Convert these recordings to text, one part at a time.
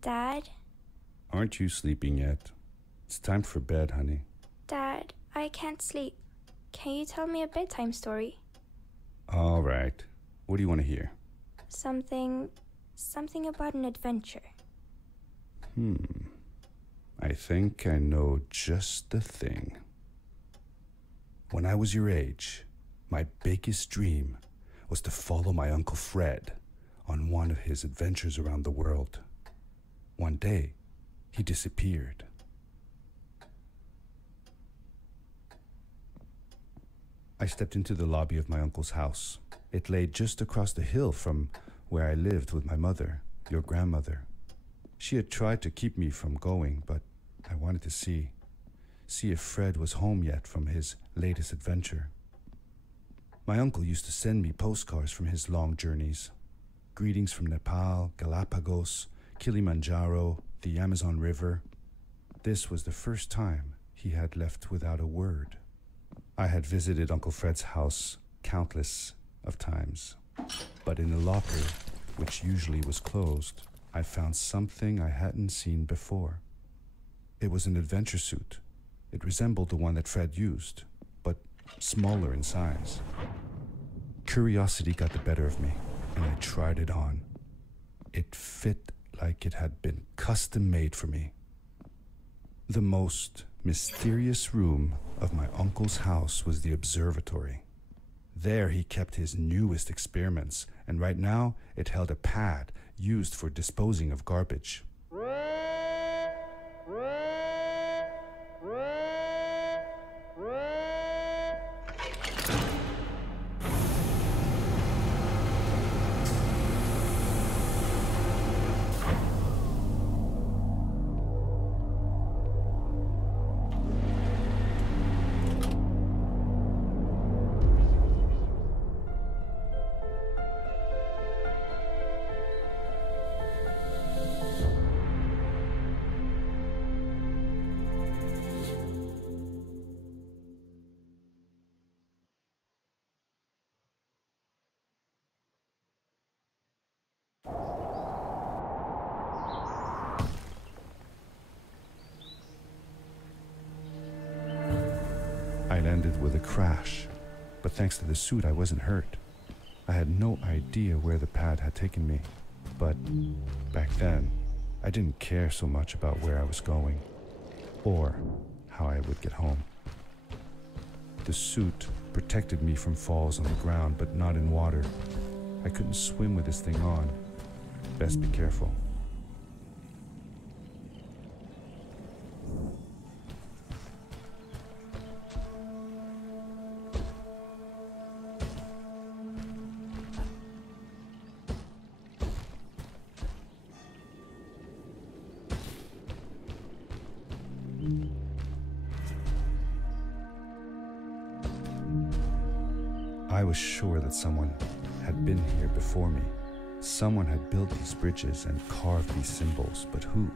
Dad? Aren't you sleeping yet? It's time for bed, honey. Dad, I can't sleep. Can you tell me a bedtime story? All right. What do you want to hear? Something about an adventure. I think I know just the thing. When I was your age, my biggest dream was to follow my Uncle Fred on one of his adventures around the world. One day, he disappeared. I stepped into the lobby of my uncle's house. It lay just across the hill from where I lived with my mother, your grandmother. She had tried to keep me from going, but I wanted to see if Fred was home yet from his latest adventure. My uncle used to send me postcards from his long journeys. Greetings from Nepal, Galapagos, Kilimanjaro, the Amazon River. This was the first time he had left without a word. I had visited Uncle Fred's house countless of times, but in the locker, which usually was closed, I found something I hadn't seen before. It was an adventure suit. It resembled the one that Fred used, but smaller in size. Curiosity got the better of me, and I tried it on. It fit like it had been custom made for me. The most mysterious room of my uncle's house was the observatory. There he kept his newest experiments, and right now it held a pad used for disposing of garbage. I landed with a crash, but thanks to the suit I wasn't hurt. I had no idea where the pad had taken me, but back then I didn't care so much about where I was going or how I would get home. The suit protected me from falls on the ground, but not in water. I couldn't swim with this thing on. Best be careful. I was sure that someone had been here before me. Someone had built these bridges and carved these symbols, but who?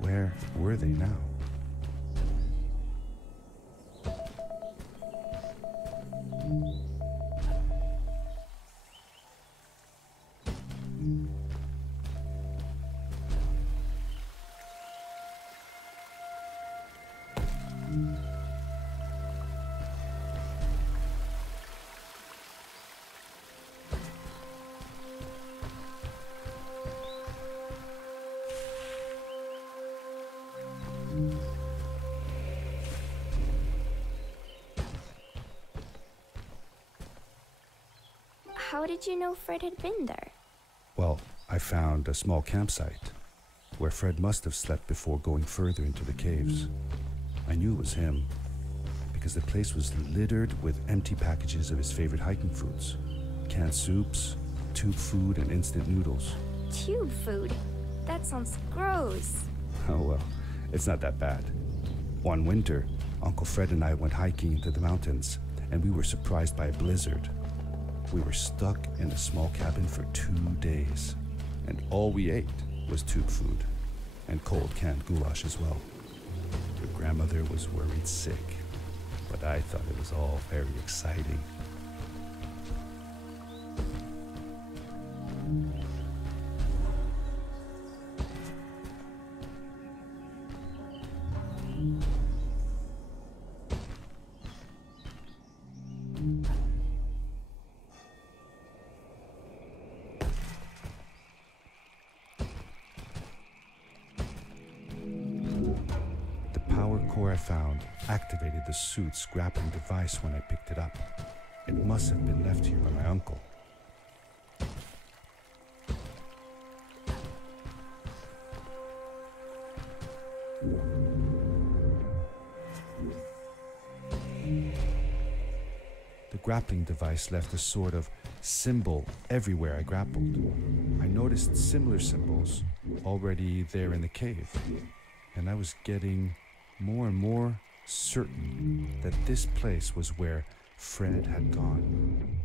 Where were they now? How did you know Fred had been there? Well, I found a small campsite where Fred must have slept before going further into the caves. I knew it was him because the place was littered with empty packages of his favorite hiking foods. Canned soups, tube food, and instant noodles. Tube food? That sounds gross. Oh well, it's not that bad. One winter, Uncle Fred and I went hiking into the mountains, and we were surprised by a blizzard. We were stuck in a small cabin for 2 days, and all we ate was tube food and cold canned goulash as well. Your grandmother was worried sick, but I thought it was all very exciting. core I found activated the suit's grappling device when I picked it up. It must have been left here by my uncle. The grappling device left a sort of symbol everywhere I grappled. I noticed similar symbols already there in the cave, and I was getting more and more certain that this place was where Fred had gone.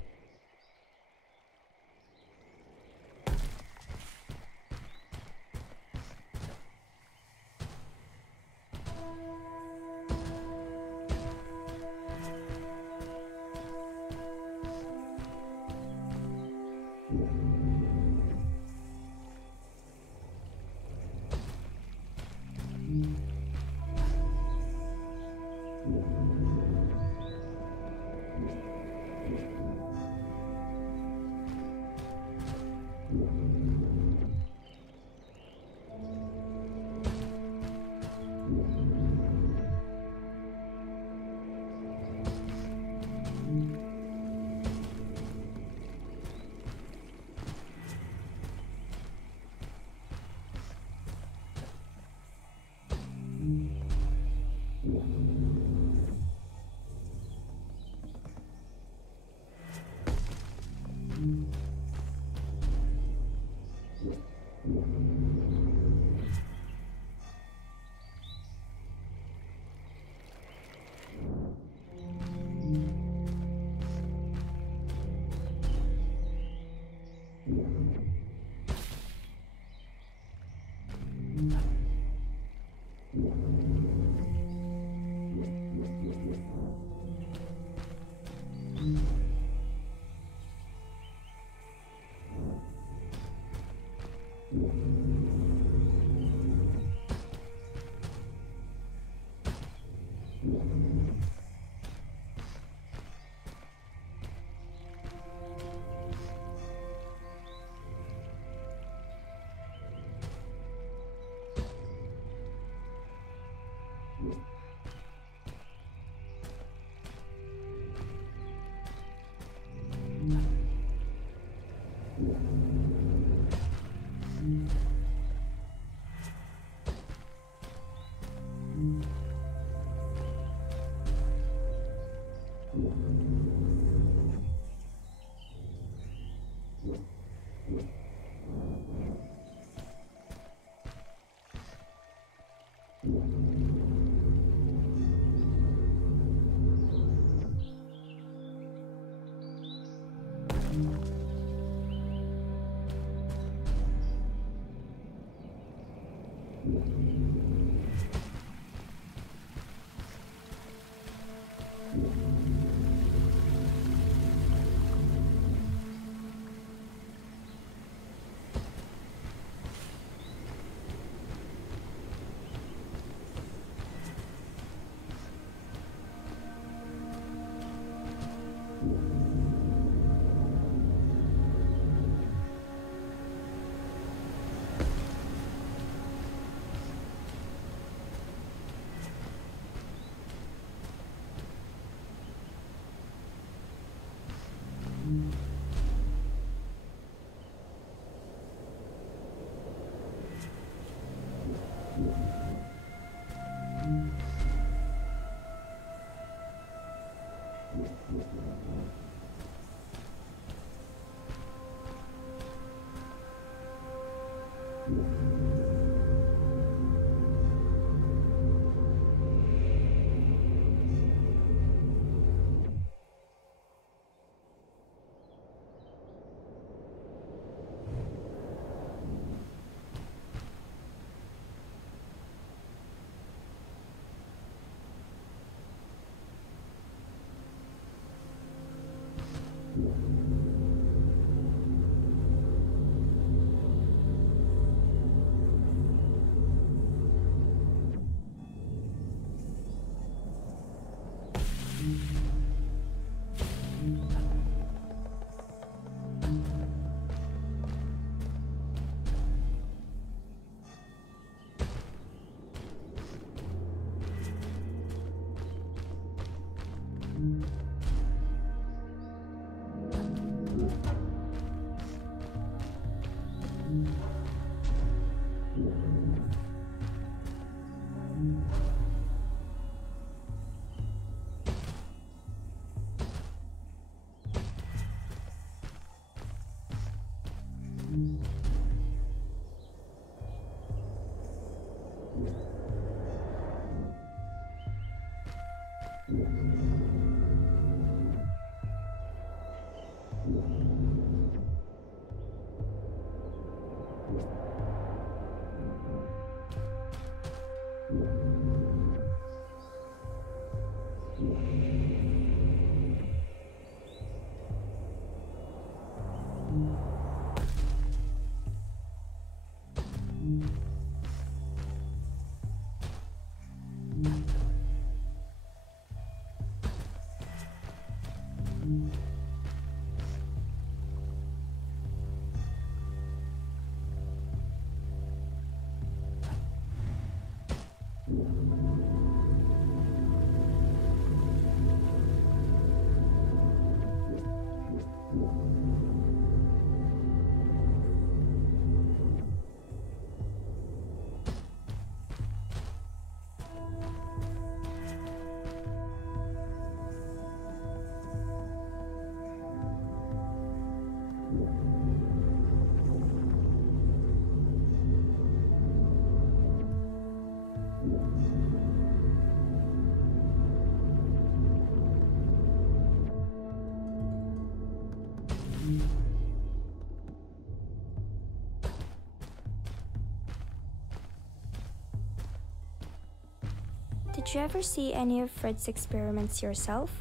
Did you ever see any of Fred's experiments yourself?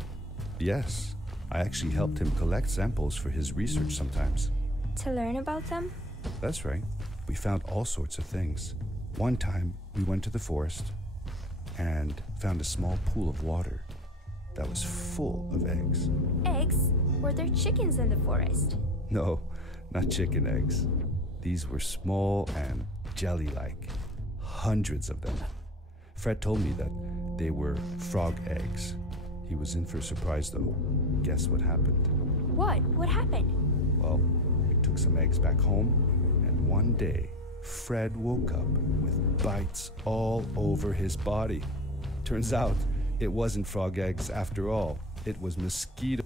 Yes, I actually helped him collect samples for his research sometimes. To learn about them? That's right. We found all sorts of things. One time, we went to the forest and found a small pool of water that was full of eggs. Eggs? Were there chickens in the forest? No, not chicken eggs. These were small and jelly-like. Hundreds of them. Fred told me that they were frog eggs. He was in for a surprise though. Guess what happened? What? What happened? Well, we took some eggs back home, and one day, Fred woke up with bites all over his body. Turns out, it wasn't frog eggs after all. It was mosquito.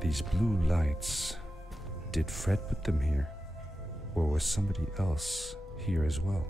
These blue lights. Did Fred put them here? Or was somebody else here as well?